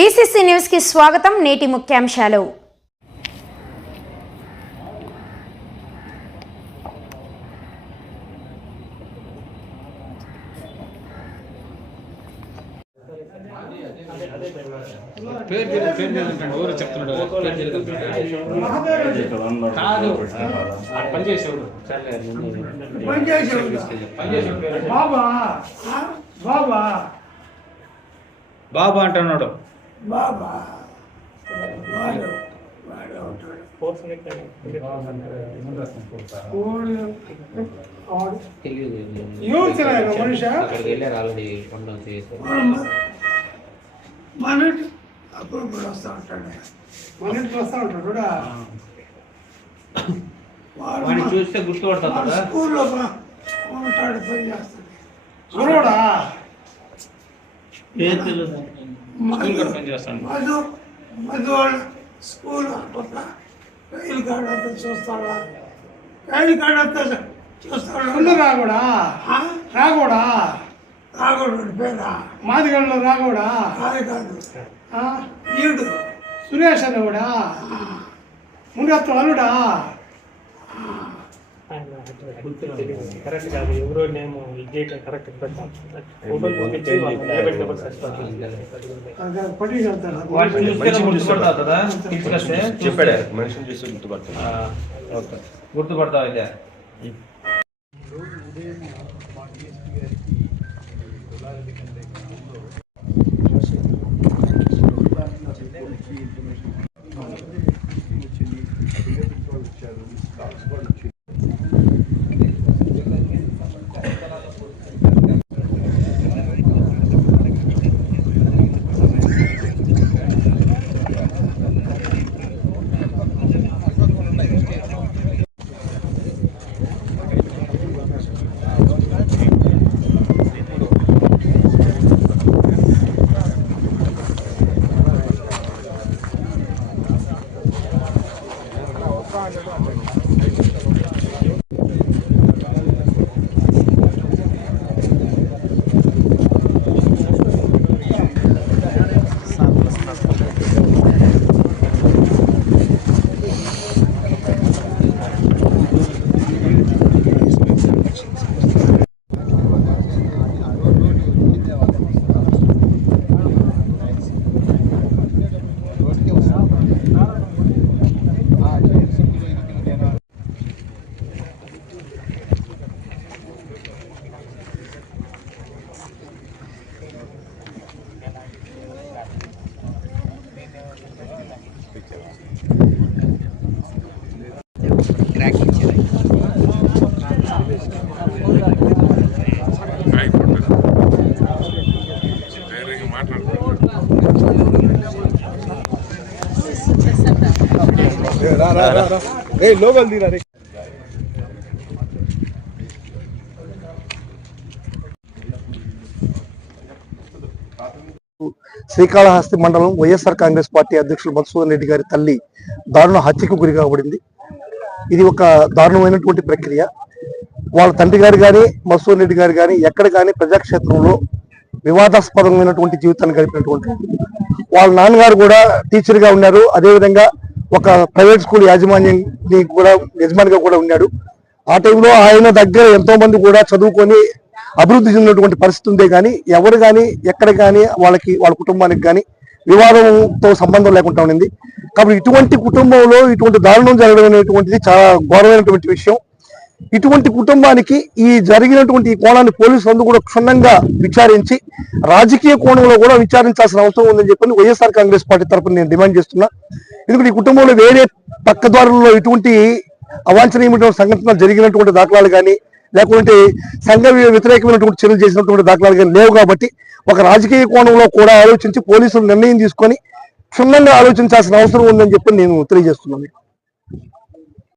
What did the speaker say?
TSC న్యూస్కి స్వాగతం నేటి ముఖ్యాంశాలు? బాబా. బాబా అంటున్నాడు. బాబా. వాడు వాడు అవుతాడు. మన అప్పుడు వస్తూ ఉంటాడు. మన వస్తూ ఉంటాడు కూడా. వాడిని చూస్తే గుర్తుపడతాం మన కదా? స్కూల్లో ఉంటాడు పని చేస్తాడు. చూడడా పేరు తెలియదు. స్కూల్ కూడా పని చేస్తాడు మధు మధు స్కూల్ అనుకుంటా. రైలు కాడ అంతా చూస్తాడా రైలు కాడ అంతా చూస్తాడా రాగోడా ఆ? రాగోడా రాఘవుడు పేరా? మాదిగల్లో రాగోడా కాదు కాదు. ఆ? ఈడు. సురేష్ అనేవాడా ముందత్తు అల్లుడా? కరెక్ట్ కాదు ఎవరో నేమ్ ఇది కరెక్ట్ పెట్టాం ఫోటో చూపించి వాళ్ళు నిలబెట్టినప్పుడు సరిపోతుంది అదే పట్టికి వెళ్తాడు వాడిని చూస్తే గుర్తుపడతావు కదా తీసుకొస్తే చెప్పాడు రే. శ్రీకాళహస్తి మండలం వైఎస్ఆర్ కాంగ్రెస్ పార్టీ అధ్యక్షులు మధుసూదన్ రెడ్డి గారి తల్లి దారుణ హత్యకు గురి కాబడింది. ఇది ఒక దారుణమైనటువంటి ప్రక్రియ. వాళ్ళ తండ్రి గారు కానీ మధుసూదన్ రెడ్డి గారు కానీ ఎక్కడ కానీ ప్రజాక్షేత్రంలో వివాదాస్పదమైనటువంటి జీవితాన్ని గడిపినటువంటి వాళ్ళ. నాన్నగారు కూడా టీచర్గా ఉన్నారు. అదేవిధంగా ఒక ప్రైవేట్ స్కూల్ యాజమాన్యాన్ని కూడా యజమానిగా కూడా ఉన్నాడు. ఆ టైంలో ఆయన దగ్గర ఎంతో మంది కూడా చదువుకొని అభివృద్ధి చెందినటువంటి పరిస్థితి ఉందే కానీ ఎవరు కానీ ఎక్కడ కానీ వాళ్ళకి వాళ్ళ కుటుంబానికి కానీ వివాదంతో సంబంధం లేకుండా ఉండింది. కాబట్టి ఇటువంటి కుటుంబంలో ఇటువంటి దారుణం జరగడం అనేటువంటిది చాలా ఘోరమైనటువంటి విషయం. ఇటువంటి కుటుంబానికి ఈ జరిగినటువంటి ఈ కోణాన్ని పోలీసులు అందరూ కూడా క్షుణ్ణంగా విచారించి రాజకీయ కోణంలో కూడా విచారించాల్సిన అవసరం ఉందని చెప్పి వైఎస్ఆర్ కాంగ్రెస్ పార్టీ తరపున నేను డిమాండ్ చేస్తున్నా. ఎందుకంటే ఈ కుటుంబంలో వేరే పక్కదారుల్లో ఇటువంటి అవాంఛనీయమైన సంఘటనలు జరిగినటువంటి దాఖలాలు కానీ లేకుంటే సంఘ వ్యతిరేకమైనటువంటి చర్యలు చేసినటువంటి దాఖలాలు కానీ లేవు కాబట్టి ఒక రాజకీయ కోణంలో కూడా ఆలోచించి పోలీసులు నిర్ణయం తీసుకొని క్షుణ్ణంగా ఆలోచించాల్సిన అవసరం ఉందని చెప్పి నేను తెలియజేస్తున్నాను.